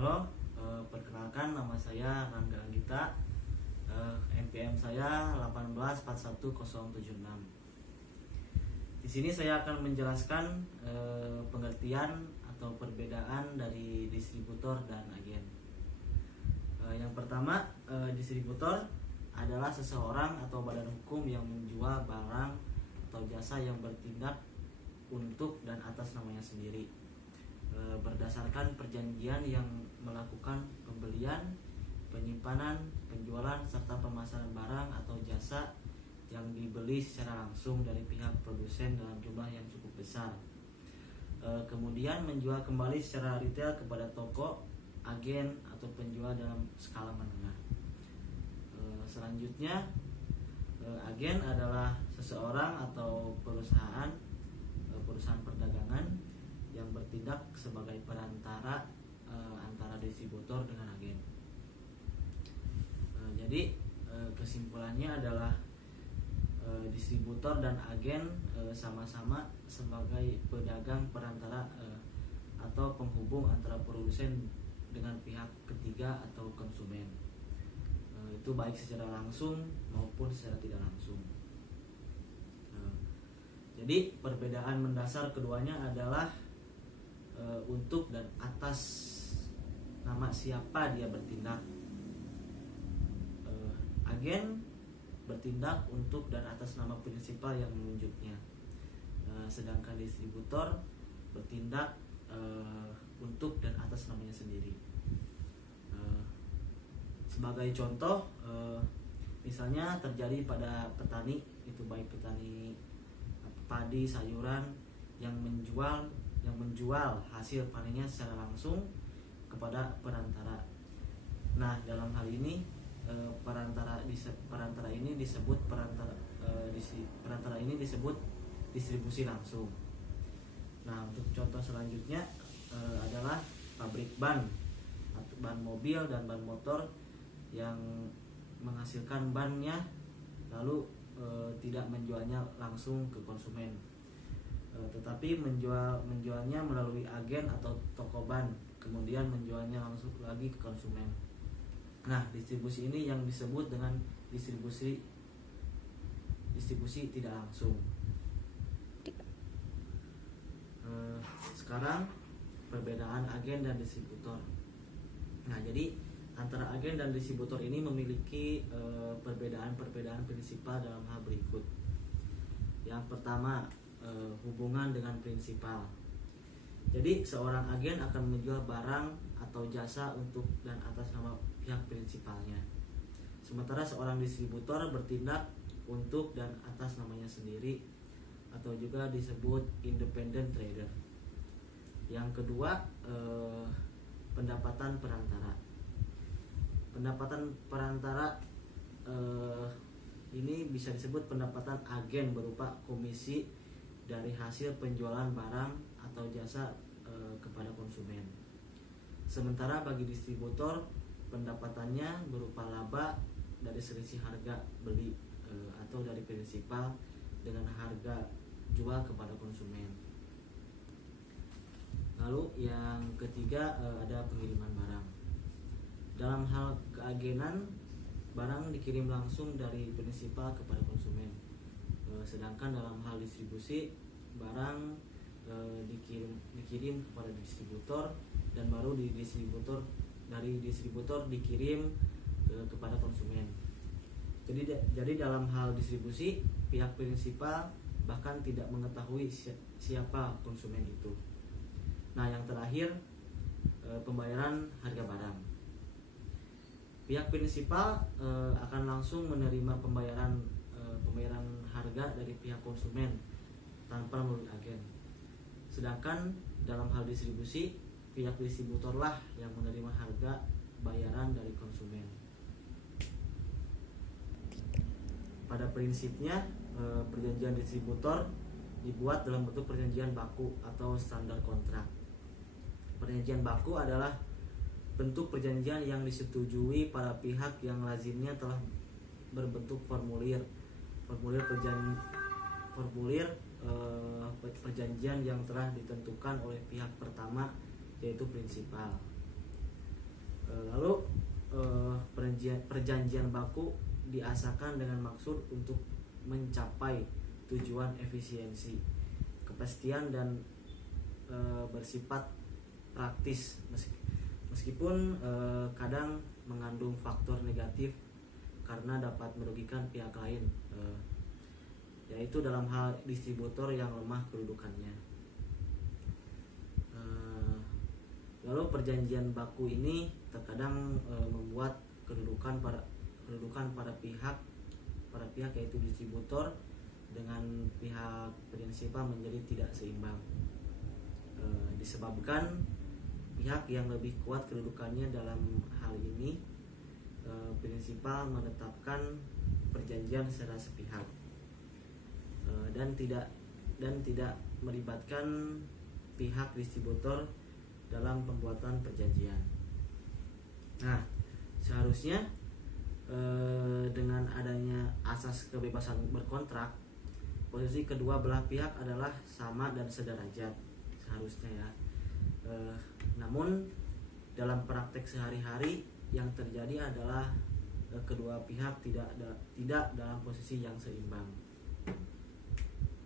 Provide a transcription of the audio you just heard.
Halo, perkenalkan nama saya Rangga Anggita, NPM saya 1841076. Di sini saya akan menjelaskan pengertian atau perbedaan dari distributor dan agen. Yang pertama, distributor adalah seseorang atau badan hukum yang menjual barang atau jasa yang bertindak untuk dan atas namanya sendiri, berdasarkan perjanjian yang melakukan pembelian, penyimpanan, penjualan, serta pemasaran barang atau jasa yang dibeli secara langsung dari pihak produsen dalam jumlah yang cukup besar. Kemudian menjual kembali secara retail kepada toko, agen, atau penjual dalam skala menengah. Selanjutnya, agen adalah seseorang atau perusahaan perdagangan yang bertindak sebagai perantara antara distributor dengan agen. Jadi kesimpulannya adalah distributor dan agen sama-sama sebagai pedagang perantara atau penghubung antara produsen dengan pihak ketiga atau konsumen. Itu baik secara langsung maupun secara tidak langsung. Jadi perbedaan mendasar keduanya adalah untuk dan atas nama siapa dia bertindak. Agen bertindak untuk dan atas nama prinsipal yang menunjuknya, sedangkan distributor bertindak untuk dan atas namanya sendiri. Sebagai contoh, misalnya terjadi pada petani, itu baik petani padi, sayuran yang menjual hasil panennya secara langsung kepada perantara. Nah, dalam hal ini perantara ini disebut distribusi langsung. Nah, untuk contoh selanjutnya adalah pabrik ban mobil dan ban motor yang menghasilkan bannya lalu tidak menjualnya langsung ke konsumen, tetapi menjualnya melalui agen atau toko ban, kemudian menjualnya langsung lagi ke konsumen. Nah, distribusi ini yang disebut dengan distribusi tidak langsung. Sekarang perbedaan agen dan distributor. Nah, jadi antara agen dan distributor ini memiliki perbedaan prinsipal dalam hal berikut. Yang pertama, hubungan dengan prinsipal. Jadi seorang agen akan menjual barang atau jasa untuk dan atas nama pihak prinsipalnya, sementara seorang distributor bertindak untuk dan atas namanya sendiri, atau juga disebut independent trader. Yang kedua, pendapatan perantara. Pendapatan perantara ini bisa disebut pendapatan agen berupa komisi dari hasil penjualan barang atau jasa kepada konsumen. Sementara bagi distributor, pendapatannya berupa laba dari selisih harga beli atau dari prinsipal dengan harga jual kepada konsumen. Lalu yang ketiga ada pengiriman barang. Dalam hal keagenan, barang dikirim langsung dari prinsipal kepada konsumen. Sedangkan dalam hal distribusi, barang dikirim kepada distributor dan baru dari distributor dikirim kepada konsumen. Jadi dalam hal distribusi, pihak prinsipal bahkan tidak mengetahui siapa konsumen itu. Nah, yang terakhir, pembayaran harga barang. Pihak prinsipal akan langsung menerima pembayaran harga dari pihak konsumen tanpa melalui agen. Sedangkan dalam hal distribusi, pihak distributorlah yang menerima harga bayaran dari konsumen. Pada prinsipnya, perjanjian distributor dibuat dalam bentuk perjanjian baku atau standar kontrak. Perjanjian baku adalah bentuk perjanjian yang disetujui para pihak yang lazimnya telah berbentuk formulir perjanjian yang telah ditentukan oleh pihak pertama, yaitu prinsipal. Lalu perjanjian baku diasahkan dengan maksud untuk mencapai tujuan efisiensi, kepastian dan bersifat praktis, meskipun kadang mengandung faktor negatif karena dapat merugikan pihak lain, yaitu dalam hal distributor yang lemah kedudukannya. Lalu perjanjian baku ini terkadang membuat kedudukan pada pihak yaitu distributor dengan pihak prinsipal menjadi tidak seimbang, disebabkan pihak yang lebih kuat kedudukannya dalam hal ini prinsipal menetapkan perjanjian secara sepihak dan tidak melibatkan pihak distributor dalam pembuatan perjanjian. Nah, seharusnya dengan adanya asas kebebasan berkontrak, posisi kedua belah pihak adalah sama dan sederajat seharusnya ya. Namun dalam praktek sehari-hari yang terjadi adalah kedua pihak tidak dalam posisi yang seimbang.